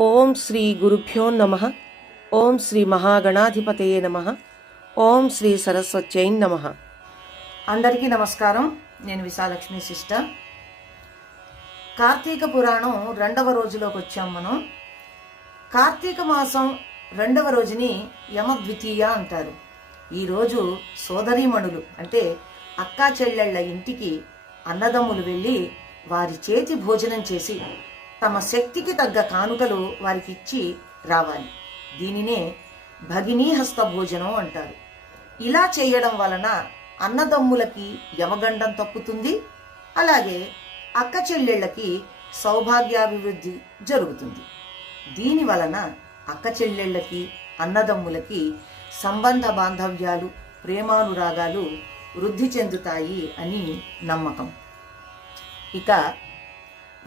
ఓం శ్రీ గురుభ్యో నమ. ఓం శ్రీ మహాగణాధిపతయే నమ. ఓం శ్రీ సరస్వత్యై నమ. అందరికీ నమస్కారం. నేను విశాలక్ష్మి సిస్టర్. కార్తీక పురాణం రెండవ రోజులోకి వచ్చాం మనం. కార్తీక మాసం రెండవ రోజుని యమద్వితీయ అంటారు. ఈరోజు సోదరీమణులు అంటే అక్కా చెల్లెళ్ళ ఇంటికి అన్నదమ్ములు వెళ్ళి వారి చేతి భోజనం చేసి తమ శక్తికి తగ్గ కానుకలు వారికి ఇచ్చి రావాలి. దీనినే భగినీ హస్త భోజనం అంటారు. ఇలా చేయడం వలన అన్నదమ్ములకి యమగండం తప్పుతుంది అలాగే అక్క చెల్లెళ్ళకి సౌభాగ్యాభివృద్ధి జరుగుతుంది. దీని వలన అక్క చెల్లెళ్ళకి అన్నదమ్ములకి సంబంధ బాంధవ్యాలు ప్రేమానురాగాలు వృద్ధి చెందుతాయి అని నమ్మకం. ఇక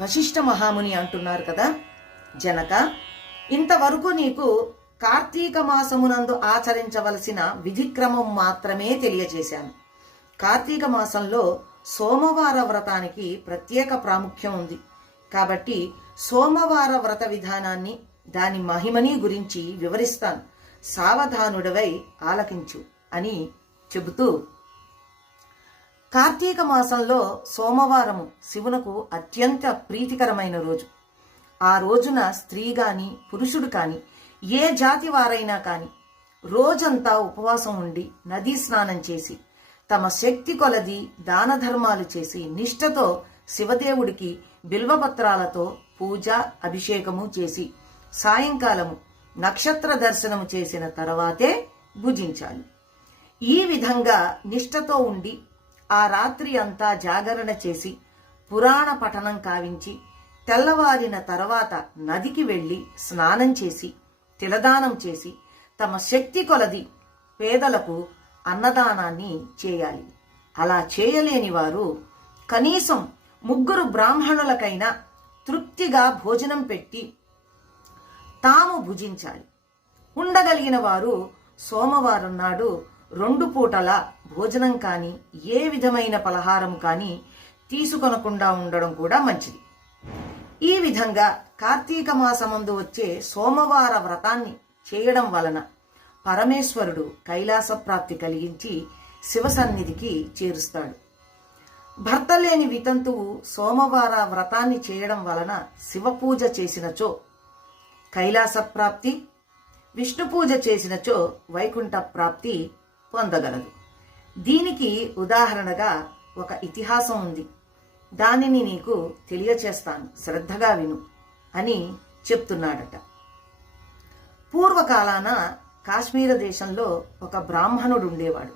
వశిష్ఠ మహాముని అంటున్నారు కదా? జనక ఇంతవరకు నీకు కార్తీక మాసమునందు ఆచరించవలసిన విధిక్రమం మాత్రమే తెలియజేశాను. కార్తీక మాసంలో సోమవార వ్రతానికి ప్రత్యేక ప్రాముఖ్యం ఉంది. కాబట్టి సోమవార వ్రత విధానాన్ని దాని మహిమని గురించి వివరిస్తాను. సావధానుడవై ఆలకించు అని చెబుతూ కార్తీక మాసంలో సోమవారము శివునకు అత్యంత ప్రీతికరమైన రోజు. ఆ రోజున స్త్రీ గాని పురుషుడు కాని ఏ జాతి వారైనా కాని రోజంతా ఉపవాసం ఉండి నదీ స్నానం చేసి తమ శక్తి కొలది దాన ధర్మాలు చేసి నిష్ఠతో శివదేవుడికి బిల్వపత్రాలతో పూజ అభిషేకము చేసి సాయంకాలము నక్షత్ర దర్శనము చేసిన తర్వాతే భుజించాలి. ఈ విధంగా నిష్ఠతో ఉండి ఆ రాత్రి అంతా జాగరణ చేసి పురాణ పఠనం కావించి తెల్లవారిన తర్వాత నదికి వెళ్ళి స్నానం చేసి తిలదానం చేసి తమ శక్తి కొలది పేదలకు అన్నదానాన్ని చేయాలి. అలా చేయలేని వారు కనీసం ముగ్గురు బ్రాహ్మణులకైనా తృప్తిగా భోజనం పెట్టి తాము భుజించాలి. ఉండగలిగిన వారు సోమవారం నాడు రెండు పూటల భోజనం కానీ ఏ విధమైన పలహారం కానీ తీసుకొనకుండా ఉండడం కూడా మంచిది. ఈ విధంగా కార్తీక మాసమందు వచ్చే సోమవార వ్రతాన్ని చేయడం వలన పరమేశ్వరుడు కైలాస ప్రాప్తి కలిగించి శివ సన్నిధికి చేరుస్తాడు. భర్త లేని వితంతువు సోమవార వ్రతాన్ని చేయడం వలన శివ పూజ చేసినచో కైలాస ప్రాప్తి విష్ణు పూజ చేసినచో వైకుంఠ ప్రాప్తి పొందగలదు. దీనికి ఉదాహరణగా ఒక ఇతిహాసం ఉంది. దానిని నీకు తెలియచేస్తాను. శ్రద్ధగా విను అని చెప్తున్నాడట. పూర్వకాలాన కాశ్మీర దేశంలో ఒక బ్రాహ్మణుడు ఉండేవాడు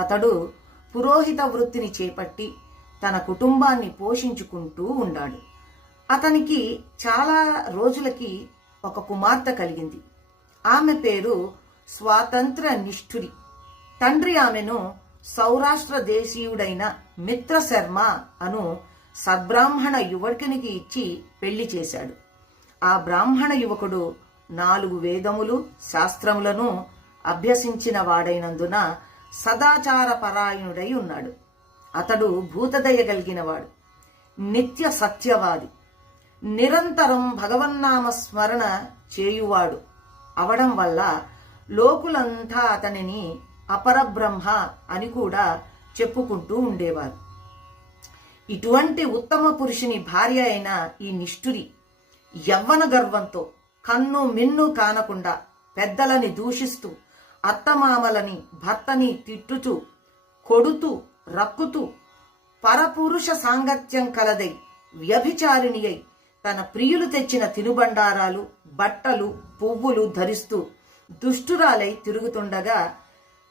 అతడు పురోహిత వృత్తిని చేపట్టి తన కుటుంబాన్ని పోషించుకుంటూ ఉండాడు. అతనికి చాలా రోజులకి ఒక కుమార్తె కలిగింది. ఆమె పేరు స్వాతంత్ర నిష్ఠురి తండ్రి ఆమెను సౌరాష్ట్ర దేశీయుడైన మిత్ర శర్మ అను సద్బ్రాహ్మణ యువకునికి ఇచ్చి పెళ్ళి చేశాడు. ఆ బ్రాహ్మణ యువకుడు నాలుగు వేదములు శాస్త్రములను అభ్యసించిన వాడైనందున సదాచార పరాయణుడై ఉన్నాడు. అతడు భూతదయ కలిగినవాడు. నిత్య సత్యవాది. నిరంతరం భగవన్నామ స్మరణ చేయువాడు. అవడం వల్ల లోకులంతా అతనిని అపరబ్రహ్మ అని కూడా చెప్పుకుంటూ ఉండేవారు. ఇటువంటి ఉత్తమ పురుషుని భార్య అయిన ఈ నిష్ఠురి యవ్వన గర్వంతో కన్ను మిన్ను కానకుండా పెద్దలని దూషిస్తూ అత్తమామలని భర్తని తిట్టుతూ కొడుతూ రక్కుతూ పరపురుష సాంగత్యం కలదై వ్యభిచారిణి అయి తన ప్రియులు తెచ్చిన తినుబండారాలు బట్టలు పువ్వులు ధరిస్తూ దుష్టురాలై తిరుగుతుండగా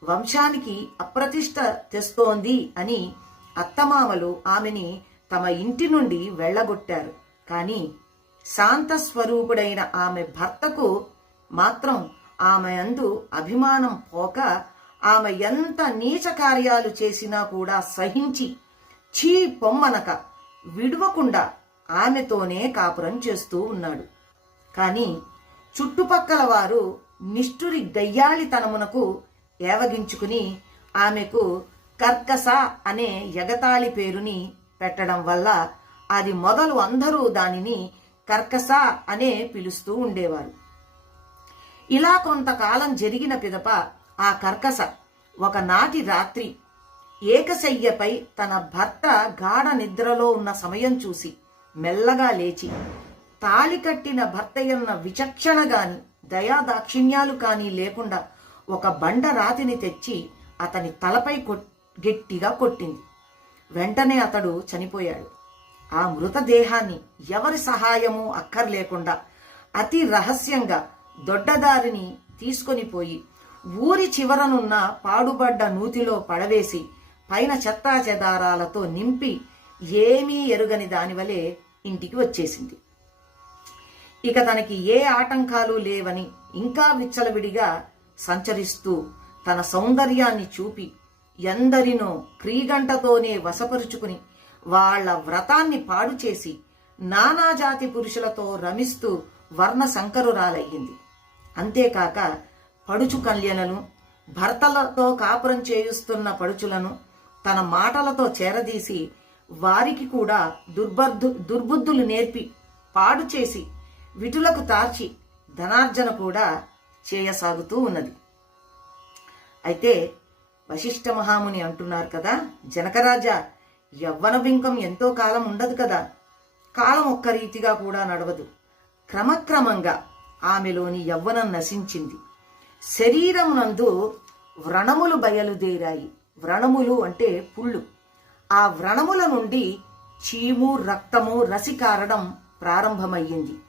వంశానికి అప్రతిష్ట తెస్తోంది అని అత్తమామలు ఆమెని తమ ఇంటి నుండి వెళ్ళగొట్టారు. కానీ శాంత స్వరూపుడైన ఆమె భర్తకు మాత్రం ఆమె అందు అభిమానం పోక ఆమె ఎంత నీచ కార్యాలు చేసినా కూడా సహించి చీ పొమ్మనక విడవకుండా ఆమెతోనే కాపురం చేస్తూ ఉన్నాడు. కానీ చుట్టుపక్కల వారు నిష్ఠురి గయ్యాళితనమునకు ఏవగించుకుని ఆమెకు కర్కస అనే ఎగతాళి పేరుని పెట్టడం వల్ల అది మొదలు అందరూ దానిని కర్కస అనే పిలుస్తూ ఉండేవారు. ఇలా కొంతకాలం జరిగిన పిదప ఆ కర్కస ఒకనాటి రాత్రి ఏకశయ్యపై తన భర్త గాఢ నిద్రలో ఉన్న సమయం చూసి మెల్లగా లేచి తాళి కట్టిన భర్తయన్న విచక్షణ గాని దయా దాక్షిణ్యాలు కానీ లేకుండా ఒక బండ రాతిని తెచ్చి అతని తలపై గట్టిగా కొట్టింది. వెంటనే అతడు చనిపోయాడు. ఆ మృతదేహాన్ని ఎవరి సహాయము అక్కర్లేకుండా అతి రహస్యంగా దొడ్డదారిని తీసుకొని పోయి ఊరి చివరనున్న పాడుబడ్డ నూతిలో పడవేసి పైన చెత్తా చెదారాలతో నింపి ఏమీ ఎరుగని దానివలే ఇంటికి వచ్చేసింది. ఇక తనకి ఏ ఆటంకాలు లేవని ఇంకా విచ్చలవిడిగా సంచరిస్తూ తన సౌందర్యాన్ని చూపి ఎందరినో క్రీగంటతోనే వశపరుచుకుని వాళ్ళ వ్రతాన్ని పాడు చేసి నానాజాతి పురుషులతో రమిస్తూ వర్ణ సంకరురాలయ్యింది అంతేకాక పడుచు కళ్యణను భర్తలతో కాపురం చేయుస్తున్న పడుచులను తన మాటలతో చేరదీసి వారికి కూడా దుర్బర్ధు దుర్బుద్ధులు నేర్పి పాడు చేసి విటులకు తార్చి ధనార్జన కూడా చేయసాగుతూ ఉన్నది. అయితే వశిష్ఠ మహాముని అంటున్నారు కదా జనకరాజా యవ్వన బింకం ఎంతో కాలం ఉండదు కదా. కాలం ఒక్క రీతిగా కూడా నడవదు. క్రమక్రమంగా ఆమెలోని యవ్వనం నశించింది. శరీరమునందు వ్రణములు బయలుదేరాయి. వ్రణములు అంటే పుళ్ళు. ఆ వ్రణముల నుండి చీము రక్తము రసి కారడం ప్రారంభమయ్యింది.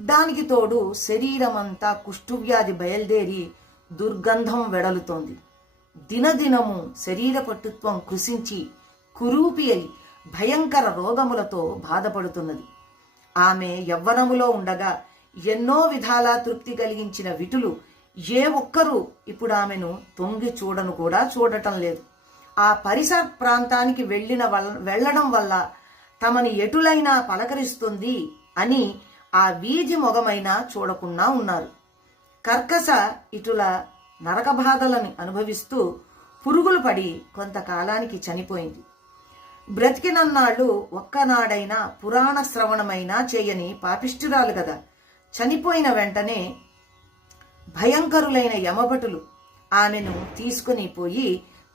దానికి తోడు శరీరమంతా కుష్ఠువ్యాధి బయలుదేరి దుర్గంధం వెడలుతోంది. దినదినము శరీర పట్టుత్వం కృషించి కురూపి అయి భయంకర రోగములతో బాధపడుతున్నది. ఆమె యవ్వనములో ఉండగా ఎన్నో విధాలా తృప్తి కలిగించిన విటులు ఏ ఒక్కరూ ఇప్పుడు ఆమెను తొంగి చూడను కూడా చూడటం లేదు. ఆ పరిసర ప్రాంతానికి వెళ్ళిన వల్ల వెళ్ళడం వల్ల తమని ఎటులైనా పలకరిస్తుంది అని ఆ వీధి మొగమైనా చూడకుండా ఉన్నారు. కర్కస ఇటుల నరక బాధలని అనుభవిస్తూ పురుగులు పడి కొంతకాలానికి చనిపోయింది. బ్రతికినన్నాళ్ళు ఒక్కనాడైనా పురాణ శ్రవణమైనా చేయని పాపిష్ఠురాలు కదా చనిపోయిన వెంటనే భయంకరులైన యమభటులు ఆమెను తీసుకుని పోయి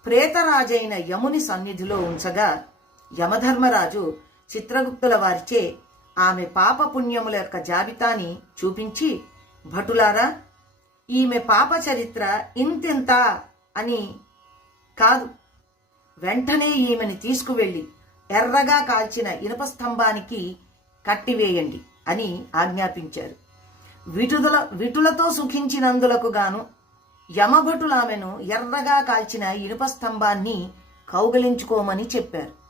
ప్రేతరాజైన యముని సన్నిధిలో ఉంచగా యమధర్మరాజు చిత్రగుప్తుల వారిచే ఆమె పాప పుణ్యముల యొక్క జాబితాని చూపించి భటులారా ఈమె పాప చరిత్ర ఇంతింత అని కాదు. వెంటనే ఈమెని తీసుకువెళ్ళి ఎర్రగా కాల్చిన ఇనుప స్తంభానికి కట్టివేయండి అని ఆజ్ఞాపించారు. విటుదల విటులతో సుఖించినందులకు గాను యమభటులామెను ఎర్రగా కాల్చిన ఇనుప స్తంభాన్ని కౌగలించుకోమని చెప్పారు.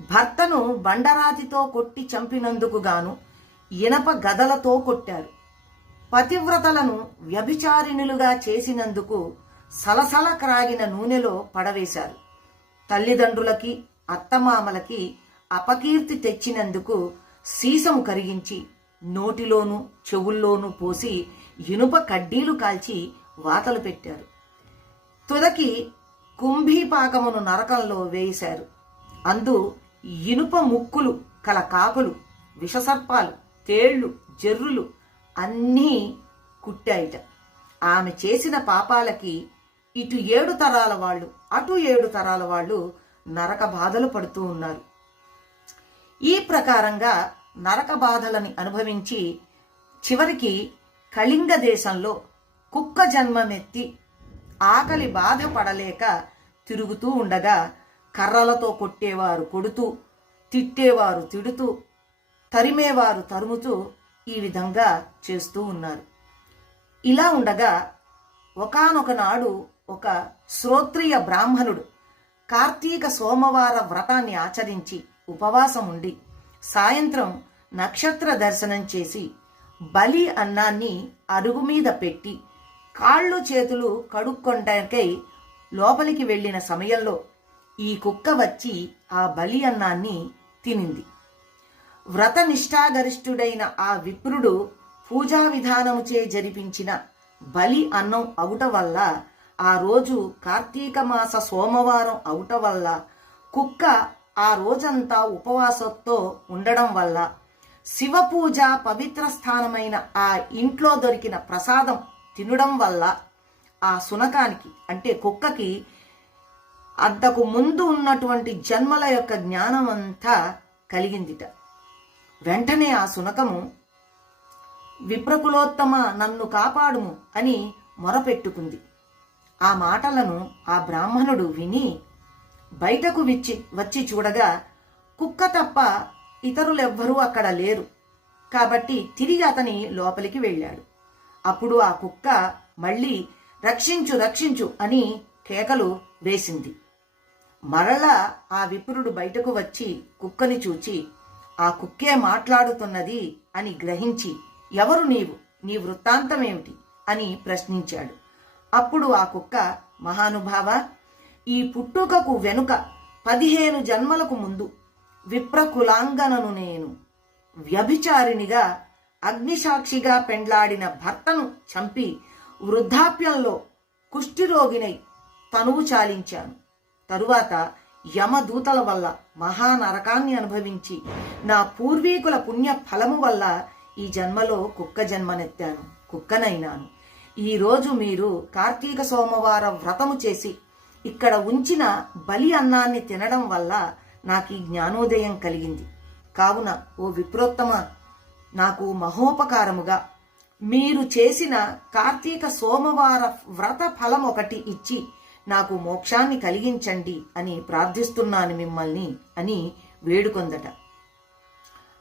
భర్తను బండరాతితో కొట్టి చంపినందుకు గాను ఇనప గదలతో కొట్టారు. పతివ్రతలను వ్యభిచారిణులుగా చేసినందుకు సలసల క్రాగిన నూనెలో పడవేశారు. తల్లిదండ్రులకి అత్తమామలకి అపకీర్తి తెచ్చినందుకు సీసము కరిగించి నోటిలోనూ చెవుల్లోనూ పోసి ఇనుప కడ్డీలు కాల్చి వాతలు పెట్టారు. తుదకి కుంభీపాకమును నరకంలో వేశారు అందు ఇనుప ముక్కులు కల కాకులు విషసర్పాలు తేళ్ళు జర్రులు అన్నీ కుట్టాయిట. ఆమె చేసిన పాపాలకి ఇటు ఏడు తరాల వాళ్ళు అటు ఏడు తరాల వాళ్ళు నరక బాధలు పడుతూ ఉన్నారు. ఈ ప్రకారంగా నరక బాధలని అనుభవించి చివరికి కళింగ దేశంలో కుక్క జన్మమెత్తి ఆకలి బాధ పడలేక తిరుగుతూ ఉండగా కర్రలతో కొట్టేవారు కొడుతూ తిట్టేవారు తిడుతూ తరిమేవారు తరుముతూ ఈ విధంగా చేస్తూ ఉన్నారు. ఇలా ఉండగా ఒకనొక నాడు ఒక శ్రోత్రియ బ్రాహ్మణుడు కార్తీక సోమవార వ్రతాన్ని ఆచరించి ఉపవాసం ఉండి సాయంత్రం నక్షత్ర దర్శనం చేసి బలి అన్నాన్ని అరుగు మీద పెట్టి కాళ్ళు చేతులు కడుక్కొండకై లోపలికి వెళ్ళిన సమయంలో ఈ కుక్క వచ్చి ఆ బలి అన్నాన్ని తినింది. వ్రత నిష్ఠాగరిష్ఠుడైన ఆ విప్రుడు పూజా విధానముచే జరిపించిన బలి అన్నం అవుట వల్ల ఆ రోజు కార్తీక మాస సోమవారం అవుట వల్ల కుక్క ఆ రోజంతా ఉపవాసంతో ఉండడం వల్ల శివ పూజ పవిత్ర స్థానమైన ఆ ఇంట్లో దొరికిన ప్రసాదం తినడం వల్ల ఆ సునకానికి అంటే కుక్కకి అంతకు ముందు ఉన్నటువంటి జన్మల యొక్క జ్ఞానం అంతా కలిగిందిట. వెంటనే ఆ సునకము విప్రకులోత్తమ నన్ను కాపాడుము అని మొరపెట్టుకుంది. ఆ మాటలను ఆ బ్రాహ్మణుడు విని బయటకు విచ్చి వచ్చి చూడగా కుక్క తప్ప ఇతరులెవ్వరూ అక్కడ లేరు. కాబట్టి తిరిగి అతని లోపలికి వెళ్ళాడు. అప్పుడు ఆ కుక్క మళ్ళీ రక్షించు రక్షించు అని కేకలు వేసింది. మరలా ఆ విపురుడు బయటకు వచ్చి కుక్కని చూచి ఆ కుక్కే మాట్లాడుతున్నది అని గ్రహించి ఎవరు నీవు? నీ వృత్తాంతమేమిటి? అని ప్రశ్నించాడు. అప్పుడు ఆ కుక్క మహానుభావ ఈ పుట్టుకకు వెనుక పదిహేను జన్మలకు ముందు విప్రకులాంగనను నేను వ్యభిచారిణిగా అగ్నిసాక్షిగా పెండ్లాడిన భర్తను చంపి వృద్ధాప్యంలో కుష్ఠిరోగినై తనువు చాలించాను. తరువాత యమదూతల వల్ల మహానరకాన్ని అనుభవించి నా పూర్వీకుల పుణ్య ఫలము వల్ల ఈ జన్మలో కుక్క జన్మనెత్తాను కుక్కనైనాను. ఈరోజు మీరు కార్తీక సోమవార వ్రతము చేసి ఇక్కడ ఉంచిన బలి అన్నాన్ని తినడం వల్ల నాకు ఈ జ్ఞానోదయం కలిగింది. కావున ఓ విప్రోత్తమ నాకు మహోపకారముగా మీరు చేసిన కార్తీక సోమవార వ్రత ఫలం ఒకటి ఇచ్చి నాకు మోక్షాన్ని కలిగించండి అని ప్రార్థిస్తున్నాను మిమ్మల్ని అని వేడుకొందట.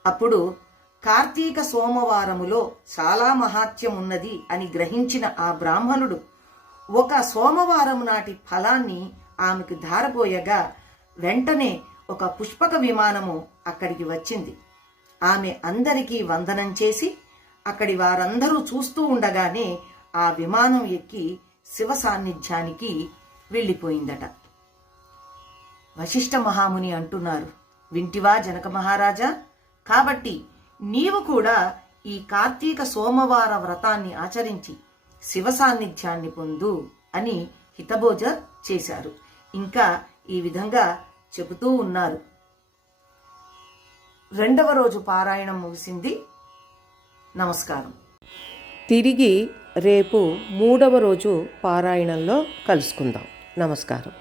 అప్పుడు కార్తీక సోమవారములో చాలా మహాత్యం ఉన్నది అని గ్రహించిన ఆ బ్రాహ్మణుడు ఒక సోమవారం నాటి ఫలాన్ని ఆమెకు ధారపోయగా వెంటనే ఒక పుష్పక విమానము అక్కడికి వచ్చింది. ఆమె అందరికీ వందనం చేసి అక్కడి వారందరూ చూస్తూ ఉండగానే ఆ విమానం ఎక్కి శివ సాన్నిధ్యానికి వెళ్ళిపోయిందట. వశిష్ఠ మహాముని అంటున్నారు వింటివా జనక మహారాజా? కాబట్టి నీవు కూడా ఈ కార్తీక సోమవార వ్రతాన్ని ఆచరించి శివ సాన్నిధ్యాన్ని పొందు అని హితబోజ చేశారు. ఇంకా ఈ విధంగా చెబుతూ ఉన్నారు. రెండవ రోజు పారాయణం ముగిసింది. నమస్కారం. తిరిగి రేపు మూడవ రోజు పారాయణంలో కలుసుకుందాం. నమస్కారం